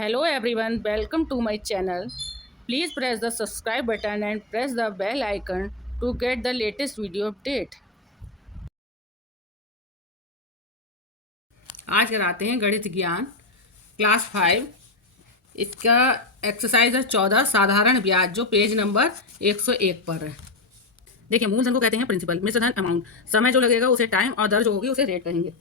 Hello everyone, welcome to my channel. Please press the subscribe button and press the bell icon to get the latest video update. आज कराते हैं गणित ज्ञान class 5। इसका exercise है 14 साधारण ब्याज, जो पेज नंबर 101 पर है। देखिए, मूलधन को कहते हैं प्रिंसिपल, मिश्रधन अमाउंट, समय जो लगेगा उसे टाइम और दर जो होगी उसे रेट कहेंगे।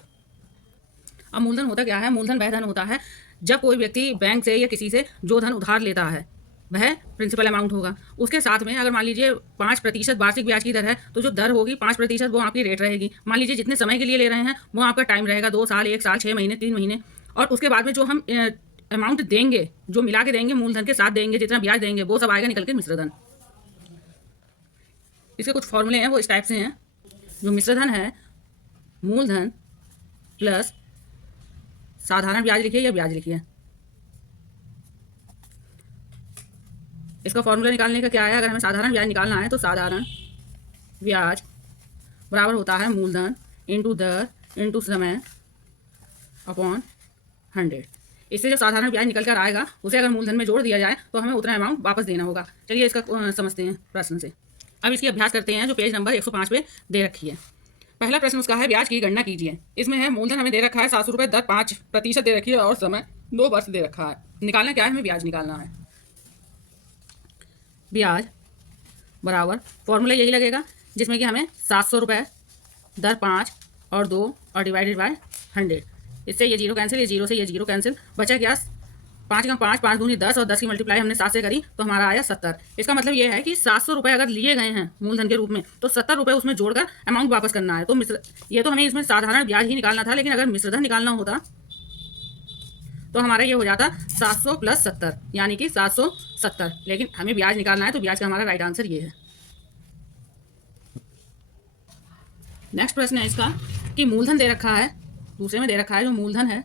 अब मूलधन होता क्या है? मूलधन वह धन होता है जब कोई व्यक्ति बैंक से या किसी से जो धन उधार लेता है वह प्रिंसिपल अमाउंट होगा। उसके साथ में अगर मान लीजिए 5% वार्षिक ब्याज की दर है, तो जो दर होगी 5% वो आपकी रेट रहेगी। मान लीजिए जितने समय के लिए ले रहे हैं वो आपका टाइम रहेगा, 2 साल, 1 साल, 6 महीने, 3 महीने। और उसके बाद में जो हम अमाउंट देंगे, जो मिला के देंगे, मूलधन के साथ देंगे, जितना ब्याज देंगे वो सब आएगा निकल के मिश्रधन। इसके कुछ फॉर्मूले हैं, वो इस टाइप से हैं। जो मिश्रधन है, मूलधन प्लस साधारण ब्याज लिखिए या ब्याज लिखिए। इसका फॉर्मूला निकालने का क्या है? अगर हमें साधारण ब्याज निकालना है तो साधारण ब्याज बराबर होता है मूलधन इंटू दर इंटू समय अपॉन 100। इससे जो साधारण ब्याज निकल कर आएगा उसे अगर मूलधन में जोड़ दिया जाए तो हमें उतना अमाउंट वापस देना होगा। चलिए इसका समझते हैं प्रश्न से। अब इसकी अभ्यास करते हैं जो पेज नंबर 105 पे दे रखी है। पहला प्रश्न उसका है, ब्याज की गणना कीजिए। इसमें है मूलधन हमें दे रखा है 700 रुपये, दर 5% दे रखी है और समय 2 वर्ष दे रखा है। निकालना क्या है? हमें ब्याज निकालना है। ब्याज बराबर फॉर्मूला यही लगेगा जिसमें कि हमें 700 रुपये, दर 5 और 2 और डिवाइडेड बाय 100। इससे ये जीरो कैंसिल, ये जीरो से ये जीरो कैंसिल, बचा क्या? 5 का 5, 5 दूनी 10 और 10 की मल्टीप्लाई हमने 7 से करी तो हमारा आया 70। इसका मतलब ये है कि 700 रुपये अगर लिए गए हैं मूलधन के रूप में तो 70 रुपये उसमें जोड़कर अमाउंट वापस करना है। तो ये तो हमें इसमें साधारण ब्याज ही निकालना था, लेकिन अगर मिश्रधन निकालना होता तो हमारा ये हो जाता 700 प्लस 70, यानी कि 770। लेकिन हमें ब्याज निकालना है तो ब्याज का हमारा राइट आंसर ये है। नेक्स्ट प्रश्न है इसका कि मूलधन दे रखा है, दूसरे में दे रखा है जो मूलधन है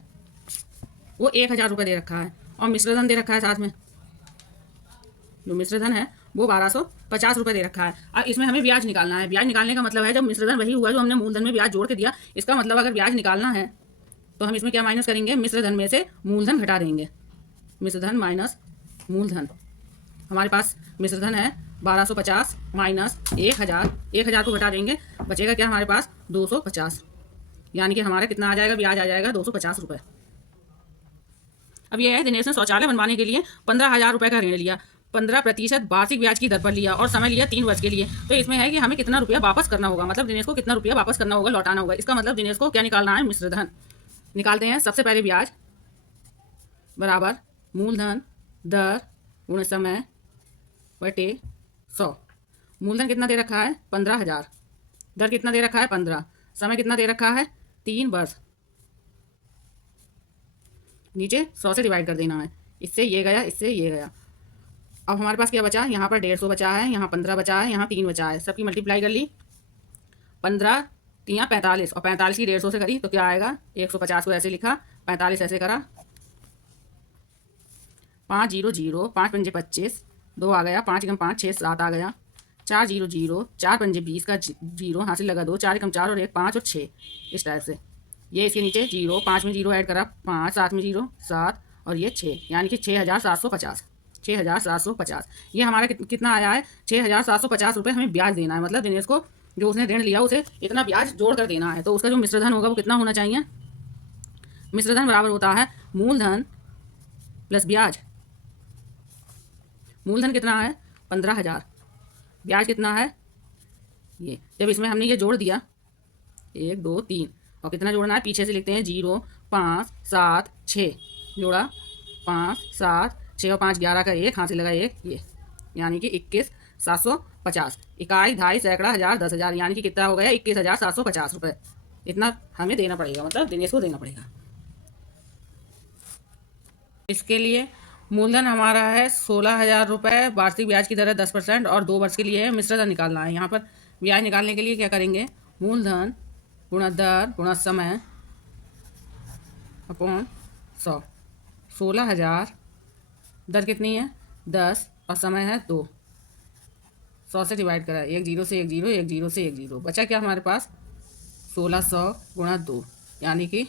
वो 1000 रुपये दे रखा है और मिश्रधन दे रखा है साथ में। जो मिश्रधन है वो 1250 रुपये दे रखा है। अब इसमें हमें ब्याज निकालना है। ब्याज निकालने का मतलब है जब मिश्रधन वही हुआ जो हमने मूलधन में ब्याज जोड़ के दिया। इसका मतलब अगर ब्याज निकालना है तो हम इसमें क्या माइनस करेंगे? मिश्रधन में से मूलधन घटा देंगे। मिश्रधन माइनस मूलधन। हमारे पास मिश्रधन है 1250 माइनस 1000, 1000 को घटा देंगे, बचेगा क्या हमारे पास? 250, यानी कि हमारा कितना आ जाएगा? ब्याज आ जाएगा 250 रुपये। अब यह है, दिनेश ने शौचालय बनवाने के लिए 15,000 रुपये का ऋण लिया, 15% वार्षिक ब्याज की दर पर लिया और समय लिया 3 वर्ष के लिए। तो इसमें है कि हमें कितना रुपया वापस करना होगा, मतलब दिनेश को कितना रुपया वापस करना होगा, लौटाना होगा। इसका मतलब दिनेश को क्या निकालना है? मिश्रधन। निकालते हैं। सबसे पहले ब्याज बराबर मूलधन दर गुण समय बटे 100। मूलधन कितना दे रखा है? 15,000। दर कितना दे रखा है? 15। समय कितना दे रखा है? 3 वर्ष। नीचे 100 से डिवाइड कर देना है। इससे ये गया, इससे ये गया। अब हमारे पास क्या बचा? यहाँ पर 150 बचा है, यहाँ 15 बचा है, यहाँ 3 बचा है। सबकी मल्टीप्लाई कर ली। 15 3 45 और 45 की 150 से करी तो क्या आएगा? 150 को ऐसे लिखा, 45 ऐसे करा, 5 0 0, 5 पंजे 25, 2 आ गया, 5 कम 5 6 7 आ गया, 4 0 0, 4 पंजे 20 का 0 हासिल लगा 2, 4 कम 4 और 1 5 और 6। इस टाइप से ये इसके नीचे 0, 5 में 0 ऐड करा, 5, 7 में 0 7 और ये 6, यानी कि 6750। 6750 ये हमारा कितना आया है? 6750 रुपये हमें ब्याज देना है। मतलब दिनेश को जो उसने ऋण लिया उसे इतना ब्याज जोड़ कर देना है। तो उसका जो मिश्रधन होगा वो कितना होना चाहिए? मिश्रधन बराबर होता है मूलधन प्लस ब्याज। मूलधन कितना है? 15,000। ब्याज कितना है? ये जब इसमें हमने ये जोड़ दिया 1 2 3 और कितना जोड़ना है? पीछे से लिखते हैं 0 5 7 6 जोड़ा, 5 7 6 और 5 11 का 1 हाथ से लगा 1, ये यानी कि 21,750। इकाई, ढाई, सैकड़ा, हज़ार, 10,000, यानी कि कितना हो गया? 21,750 रुपये। इतना हमें देना पड़ेगा, मतलब दिनेश को देना पड़ेगा। इसके लिए मूलधन हमारा है 16,000 रुपये, वार्षिक ब्याज की दर है 10% और 2 वर्ष के लिए है। मिश्रधन निकालना है। यहाँ पर ब्याज निकालने के लिए क्या करेंगे? मूलधन गुणा दर गुणा समय अपॉन 100। 16,000, दर कितनी है? 10 और समय है 2, 100 से डिवाइड करा, 1 0 से 1 0, 1 0 से 1 0, बचा क्या हमारे पास? 1600 गुणा 2, यानी कि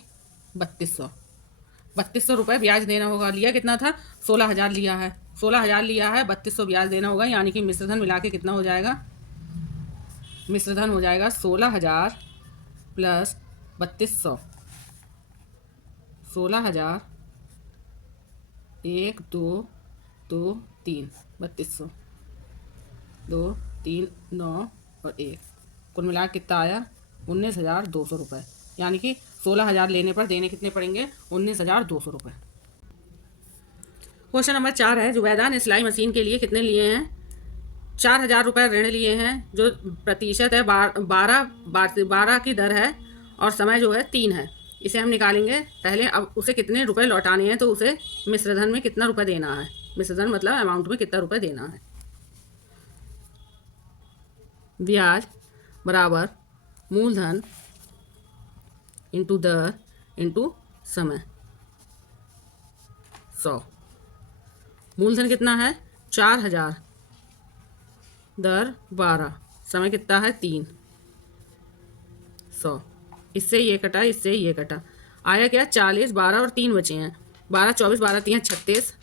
3200। ₹3200 ब्याज देना होगा। लिया कितना था? 16,000 लिया है। 16,000 लिया है, 3200 ब्याज देना होगा, यानी कि मिश्रधन मिला के कितना हो जाएगा? मिश्रधन हो जाएगा 16,000 प्लस 3200। 16,000 1 2 2 3 3200 2 3 9 और 1 कुल मिला कितना आया? 19,200 रुपये। यानी कि 16,000 लेने पर देने कितने पड़ेंगे? 19,200 रुपये। क्वेश्चन नंबर 4 है, जुबैदा ने सिलाई मशीन के लिए कितने लिए हैं? 4,000 रुपये ऋण लिए हैं, जो प्रतिशत है 12 की दर है, और समय जो है 3 है। इसे हम निकालेंगे। पहले अब उसे कितने रुपए लौटाने हैं, तो उसे मिश्रधन में कितना रुपए देना है। मिश्रधन मतलब अमाउंट में कितना रुपए देना है। ब्याज बराबर मूलधन इंटू दर इंटू समय। 100। मूलधन कितना है? 4,000, दर 12, समय कितना है? 3। 100। इससे ये कटा, इससे ये कटा, आया क्या? 40, 12 और 3 बचे हैं। 12 24, 12 3 36,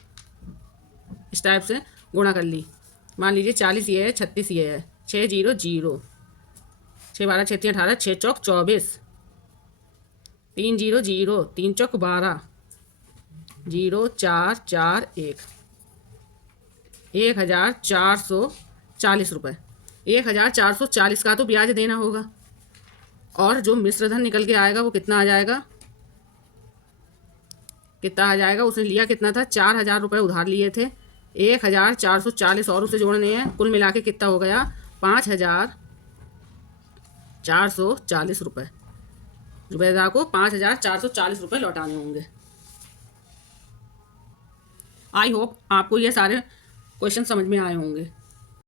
इस टाइप से गुणा कर ली। मान लीजिए 40 ये है, 36 ये है, 6 0 0, 6 12 6 3 18, 6 चौक 24, 3 0 0, 3 चौक 12, 0 4 4 1, 1,440 रुपये। 1,440 का तो ब्याज देना होगा, और जो मिश्रधन निकल के आएगा वो कितना आ जाएगा? कितना आ जाएगा? उसने लिया कितना था? 4,000 रुपये उधार लिए थे। 1,440 और उसे जोड़ने हैं, कुल मिला के कितना हो गया? 5,440 रुपये। जुबैदा को 5,440 रुपये लौटाने होंगे। आई होप आपको ये सारे क्वेश्चन समझ में आए होंगे।